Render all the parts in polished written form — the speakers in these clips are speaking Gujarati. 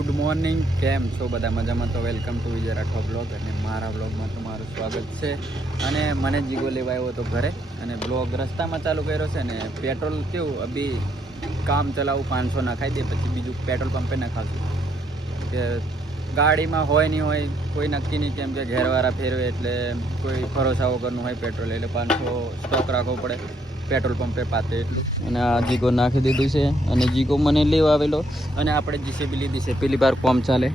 ગુડ મોર્નિંગ, કેમ છો બધા? મજામાં? તો welcome to Vijay Rathwa blog. અને મારા બ્લોગમાં તમારું સ્વાગત છે. અને મને જીગો લેવા આવ્યો હતો ઘરે, અને બ્લોગ રસ્તામાં ચાલુ કર્યો છે. ને પેટ્રોલ કેવું અભી કામ ચલાવું 500 નાખાઈ દે, પછી બીજું પેટ્રોલ પંપે નખાવશું. કે ગાડીમાં હોય નહીં હોય કોઈ નક્કી નહીં, કેમ કે ઘેરવાળા ફેરવે એટલે કોઈ ભરોસા વગરનું હોય પેટ્રોલ, એટલે 500 સ્ટોક રાખવો પડે પેટ્રોલ પંપે પાતે એટલું. અને આ જીગો નાખી દીધું છે, અને જીગો મને લેવા આવેલો. અને આપણે જીસીબી લીધી છે, પેલી વાર કોમ ચાલે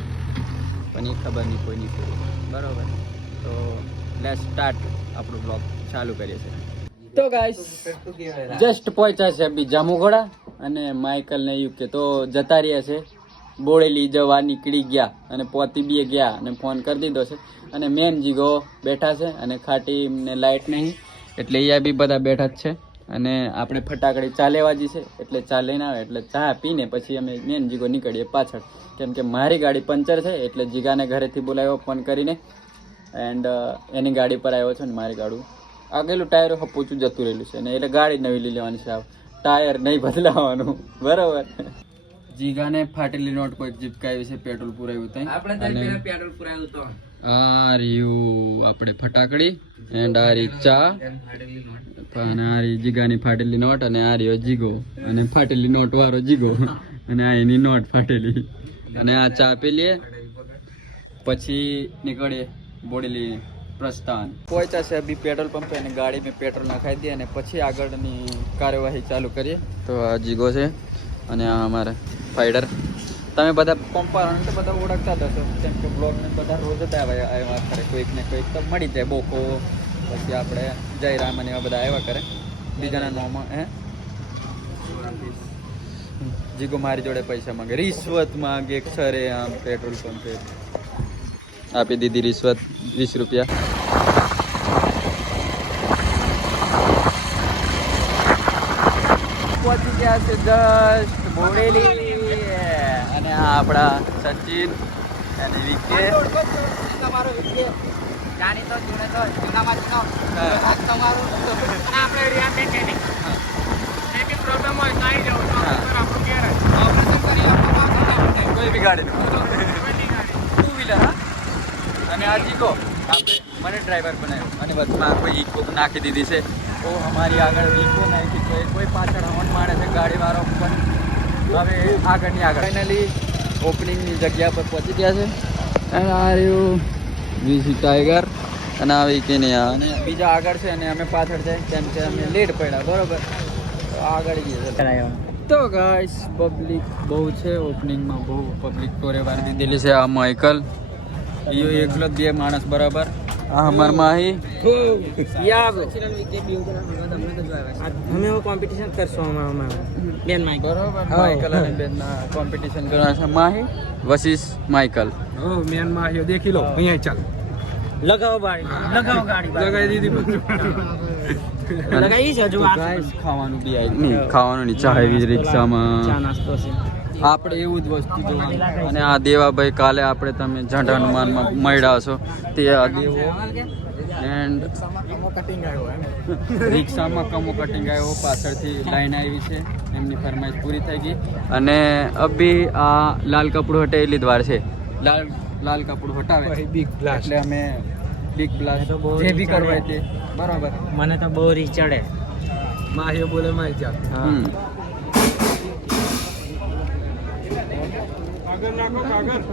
પણ એ ખબર નહીં કોઈ નહીં બરાબર. તો લેટ્સ સ્ટાર્ટ આપણું બ્લોગ ચાલુ કરીએ છીએ. તો ગાઈસ જસ્ટ પહોંચ્યા છે બી જામુઘોડા, અને માઇકલ ને યુકે તો જતા રહ્યા છે. બોળેલી જવા નીકળી ગયા અને પોતી બી ગયા અને ફોન કરી દીધો છે. અને મેન જીગો બેઠા છે, અને ખાટી ને લાઇટ નહીં એટલે અહીંયા બી બધા બેઠા જ છે. અને આપણે ફટાકડી ચા લેવા જઈએ છે, એટલે ચા લઈને આવે એટલે ચા પીને પછી અમે મેન જીગો નીકળીએ પાછળ, કેમ કે મારી ગાડી પંચર છે. એટલે જીગાને ઘરેથી બોલાવ્યો ફોન કરીને, એન્ડ એની ગાડી પર આવ્યો છે. ને મારી ગાડું આગળનું ટાયર પૂછું જતું રહેલું છે, ને એટલે ગાડી નવી લઈ લેવાની છે. ટાયર નહીં બદલાવાનું બરાબર. જીગાને ફાટેલી નોટ કોઈ ચીપકાવી છે, પેટ્રોલ પુરાવ્યું ત્યાં પેટ્રોલ પુરાવ્યું તો આ રહ્યું આપણે ફટાકડી, એન્ડ આ રહી ચા, અને આ રહી જીગાની ફાટેલી નોટ, અને આ રહ્યો જીગો, અને ફાટેલી નોટ વાળો જીગો, અને આ એની નોટ ફાટેલી. અને આ ચા પી લઈએ પછી નીકળીએ બોડેલી પ્રસ્થાન. પહોંચ્યા છે અભી પેટ્રોલ પંપે, અને ગાડી મેં પેટ્રોલ નખાઈ દઈએ અને પછી આગળની કાર્યવાહી ચાલુ કરીએ. તો આ જીગો છે, અને આ અમારે ફાઈડર. તમે બધા પંપાળાને તો બધા ઓળખતા જ હશો, કેમ કે બ્લોગને બધા રોજ જ આવ્યા કરે, કોઈક ને કોઈક તો મળી જાય. બોકો પછી આપણે જયરામ અને એવા બધા આવ્યા કરે બીજાના નોમાં. જીગો મારી જોડે પૈસા માંગે, રિશ્વત માંગે સરે આમ પેટ્રોલ પંપે. આપી દીધી રિશ્વત 20 રૂપિયા. પહોંચી ગયા છે જસ્ટ બોડેલી, અને આ આપણા સચિન અને વિકે. તમારો વિકે જાણી તો જોડે તો જૂનામાં જૂનો આજ તમારું આપણે રિયા મેકેનિક એની પ્રોબ્લેમ હોય તો આવી જાવ તો આપણું ઘેર ઓપરેશન કરી આપો કોઈ બી ગાડી ટુ વ્હીલર. હા, અને આ જીકો આપણે મને ડ્રાઈવર બનાવ્યો, અને વચમાં કોઈ ઇકો નાખી દીધી છે. તો અમારી આગળ ઇકો નાખી તો કોઈ પાછળ હવન માણે છે ગાડીવાળો, પણ હવે આગળની આગળ ફાઇનલી ઓપનિંગની જગ્યા પર પહોંચી ગયા છે. અને આ રહ્યું વીસી ટાઈગર, અને આવી કે નહીં, અને બીજા આગળ છે, અને અમે પાછળ છે, કેમ કે અમે લેટ પડ્યા બરોબર. તો આગળ જઈએ. તો ગાઈસ પબ્લિક બહુ છે ઓપનિંગમાં, બહુ પબ્લિક ટોરે વાર દીધેલી છે. આ માઇકલ ઈયો એકલો જ 2 માણસ બરાબર. આ અમાર માહી અમે કોમ્પિટિશન કરશું બેન માઇકલ બરાબર. માઇકલ અને બેનના કોમ્પિટિશન કરવા છે. માહી વસીસ માઇકલ. મેન માહીઓ દેખી લો અહીંયા ચાલ લગાવો ગાડી લગાવી દીધી. લગાવી છે હજુ ગાઈસ ખાવાનું બી આવી નહીં, ખાવાનું ની ચા આવી રિક્ષામાં. ચા નાસ્તો છે આપણે એવું જ વસ્તુ જોવાનું. અને આ દેવાભાઈ કાલે આપણે તમે ઝંડ હનુમાનમાં મળ્યા છો તે આ દેવો, એન્ડ રિક્ષામાં કમો કટિંગ આવ્યો, પાછળથી લાઈન આવી છે, એમની ફરમાઈશ પૂરી થઈ ગઈ. અને અભી આ લાલ કપડું હટેલી દ્વાર છે, લાલ કપડું હટાવે એટલે અમે બિગ બ્લાસ્ટ જે બી કરવાય તે બરાબર. મને તો બહુ રી ચડે. માહીઓ બોલે માહી ચાલ. કાગળ નાખો કાગળ.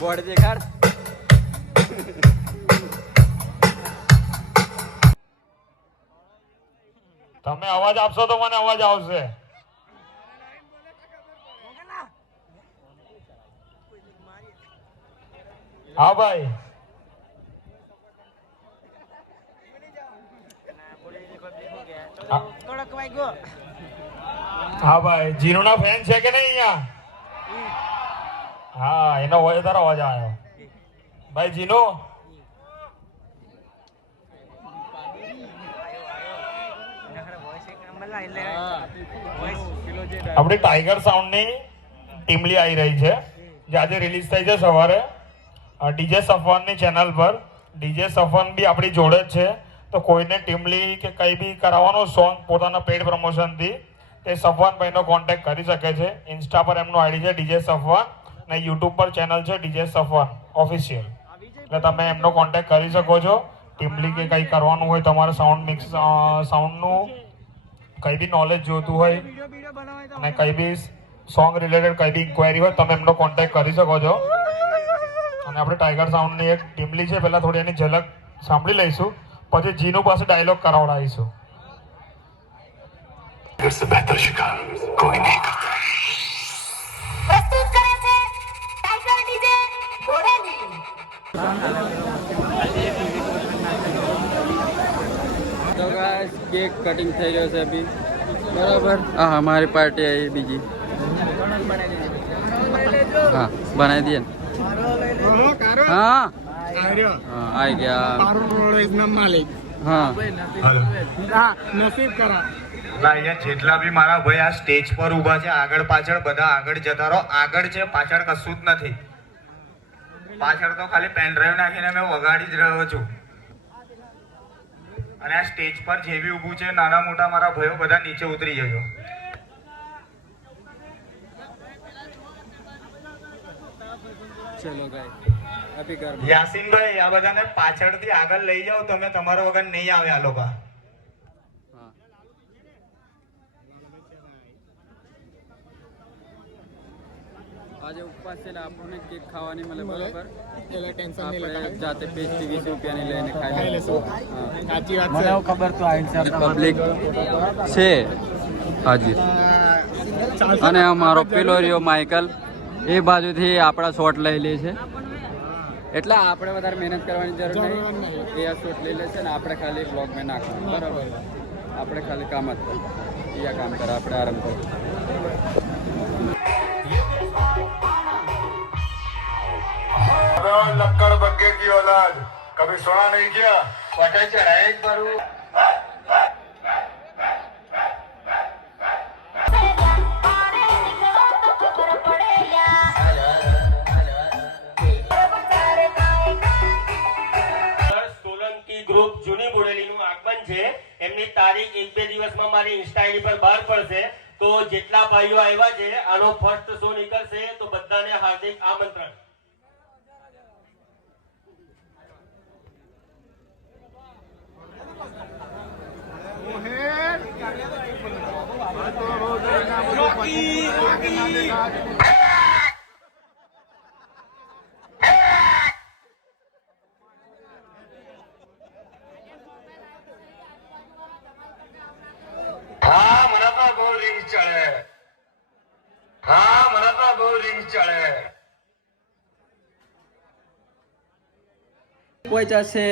બોર્ડ દેખાડ. તમે અવાજ આપશો તો મને અવાજ આવશે. હા ભાઈ, હા ભાઈ, જીનો ના ફેન છે કે નહીં અહીંયા? હા, એનો વધારે અવાજ આવ્યો. ભાઈ જીનો આપણી ટાઈગર સાઉન્ડની ટીમલી આવી રહી છે જે આજે રિલીઝ થઈ છે સવારે ડીજે સફવાનની ચેનલ પર. ડીજે સફવાન બી આપણી જોડે જ છે. તો કોઈને ટીમલી કે કંઈ બી કરાવવાનો સોંગ પોતાના પેડ પ્રમોશનથી તે સફવાનભાઈનો કોન્ટેક્ટ કરી શકે છે. ઇન્સ્ટા પર એમનું આઈડી છે ડીજે સફવાન અને યુટ્યુબ પર ચેનલ છે ડીજે સફવાન ઓફિશિયલ. એટલે તમે એમનો કોન્ટેક્ટ કરી શકો છો. ટીમલી કે કંઈ કરવાનું હોય, તમારે સાઉન્ડ મિક્સ સાઉન્ડનું કંઈ બી નોલેજ જોતું હોય અને કંઈ બી સોંગ રિલેટેડ કંઈ બી ઇન્ક્વાયરી હોય, તમે એમનો કોન્ટેક્ટ કરી શકો છો. અને આપણે ટાઈગર સાઉન્ડની એક ટીમલી છે, પહેલાં થોડી એની ઝલક સાંભળી લઈશું, પછી જીનુ પાસે ડાયલોગ કરાવડાવીશું. बेहतर शिकार कोई नहीं करता. प्रस्तुत करे છે ટાઈગર ડીજે ઘોડેલી. तो गाइस केक कटिंग થઈ રહ્યો છે અભી બરાબર. હા हमारी पार्टी आई બીજી. હા બનાવી દઈએ ને. હા આવી ગયા. હા અહીંયા જેટલા બી મારા ભાઈ આ સ્ટેજ પર ઊભા છે, આગળ પાછળ બધા આગળ જતા રહો. આગળ છે, પાછળ કશું જ નથી. પાછળ તો ખાલી પેન ડ્રાઈવ નાખીને મેં વગાડી જ રહ્યો છું. અને આ સ્ટેજ પર જે બી ઊભું છે, નાના મોટા મારા ભાઈઓ બધા નીચે ઉતરી જજો. ચલો ગાઈસ અભી કર. યાસીનભાઈ આ બધાને પાછળથી આગળ લઈ જાઓ તમે, તમારા વગર નહીં આવે આ લોકો. આજે ઉપવાસ છે, આપણને કેક ખાવાની મળે બરાબર. આપણે જાતે 20-20 રૂપિયાની લઈને ખાઈ લઈશું. મને ખબર તો આવી પબ્લિક છે હાજી. અને અમારો પેલો રહ્યો માઇકલ એ બાજુથી આપણા શોટ લઈ લે છે, એટલે આપણે વધારે મહેનત કરવાની જરૂર નહીં. એ આ શોટ લઈ લે છે ને આપણે ખાલી બ્લોગમાં નાખવાનું બરાબર. આપણે ખાલી કામ જ કરીએ, કામ કરે આપણે આરામ કરીએ. लक्कड़ बग्गे की औलाद कभी सोना नहीं किया. પટેલ ચડાય જ કરું. સોલંકી ગ્રુપ જૂની બોડેલીનું આગમન છે. એમની તારીખ 1-2 દિવસમાં મારી ઇન્સ્ટા આઈડી પર બહાર પડશે. તો જેટલા ભાઈઓ આવ્યા છે આનો ફર્સ્ટ શો નીકળશે, તો બધાને હાર્દિક આમંત્રણ. हाँ મને તો બહુ રીંગ ચડે. हाँ મને તો બહુ રીંગ ચડે. પહોંચ્યા છે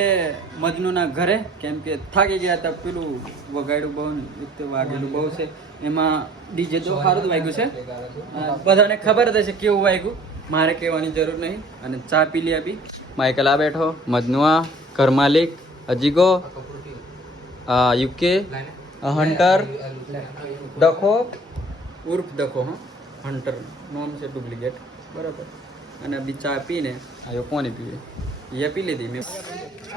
મજનુના ઘરે, કેમ કે થાકી ગયા હતા. પેલું વગાડ્યું બહુ ને એક તો વાગેલું બહુ છે. એમાં ડીજે તો સારું જ વાગ્યું છે, બધાને ખબર જ હશે કેવું વાગ્યું, મારે કહેવાની જરૂર નહીં. અને ચા પી લી આપી. માઇકલ આ બેઠો, મજનુઆ ઘર માલિક, અજીગો, યુકે, હન્ટર, ડખો ઉર્ફ ડખો. હા હન્ટર નોમ છે ડુપ્લિકેટ બરાબર. અને બી ચા પીને આવ્યો કોની પીવે એ પી લીધી. મેં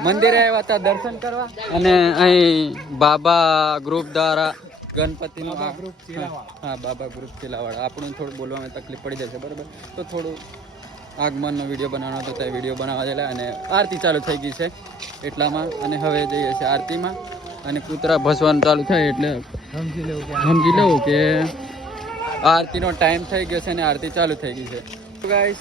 મંદિરે આવ્યા હતા દર્શન કરવા, અને અહીં બાબા ગ્રુપ દ્વારા ગણપતિનું હા બાબા ગ્રુપ ચેલાવાળા. આપણું થોડું બોલવામાં તકલીફ પડી જશે બરાબર. તો થોડું આગમનનો વિડીયો બનાવવાનો હતો, ત્યાં વિડીયો બનાવવા દેલા. અને આરતી ચાલુ થઈ ગઈ છે એટલામાં, અને હવે જઈએ છીએ આરતીમાં. અને કૂતરા ભસવાનું ચાલુ થાય એટલે સમજી લેવું કે આરતીનો ટાઈમ થઈ ગયો છે અને આરતી ચાલુ થઈ ગઈ છે. ગાઈસ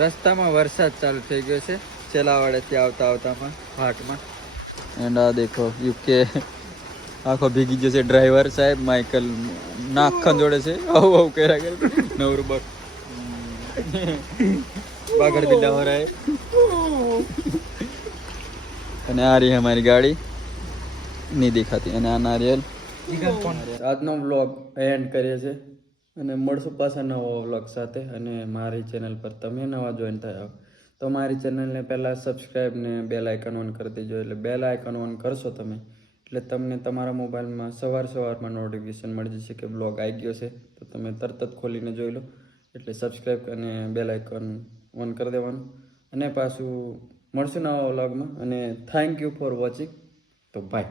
રસ્તામાં વરસાદ ચાલુ થઈ ગયો છે ચેલાવાડેથી આવતા આવતામાં ઘાટમાં. એન્ડ આ દેખો યુકે આખો ભીગી જશે. ડ્રાઈવર સાહેબ માઇકલ નાખન જોડે છે, આવું આવું કર્યા કરે નવરું બક બાગડ દિલ્લા હો રહા હે. અને આ રહી હમારી ગાડી નહીં દેખાતી. અને આ નારિયેલ. આજનો વ્લોગ એન્ડ કરીએ છીએ અને મળશું પાછા નવા વ્લોગ સાથે. અને મારી ચેનલ પર તમે નવા જોઈન થયા તો મારી ચેનલને પહેલાં સબસ્ક્રાઈબ ને બેલ આઇકન ઓન કરી દેજો. એટલે બેલ આઇકન ઓન કરશો તમે એટલે તમને તમારા મોબાઈલમાં સવારમાં નોટિફિકેશન મળી જશે કે બ્લોગ આવી ગયો છે. તો તમે તરત જ ખોલીને જોઈ લો. એટલે સબસ્ક્રાઈબ અને બેલ આઇકન ઓન કરી દેવાનું. અને પાછું મળશું નવા વ્લોગમાં. અને થેન્ક યુ ફોર વોચિંગ. તો બાય.